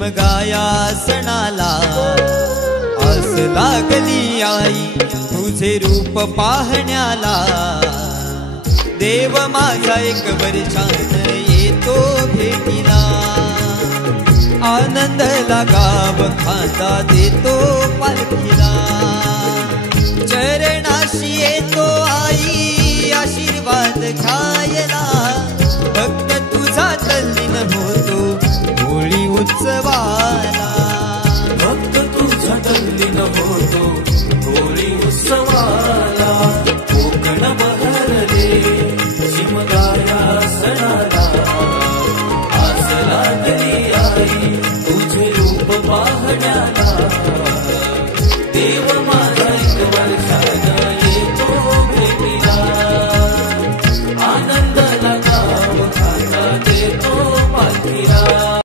शिमगाया सणाला आस लागली आई तुझे रूप पाहण्याला। देव माझा एक वर्षान येतो भेटीला, आनंद लागाव खांदा देतो पालखीला। चरणाशी येतो आई आशीर्वाद घ्यायला, भक्त तुझा तल्लीन होतो होळी उत्सवा।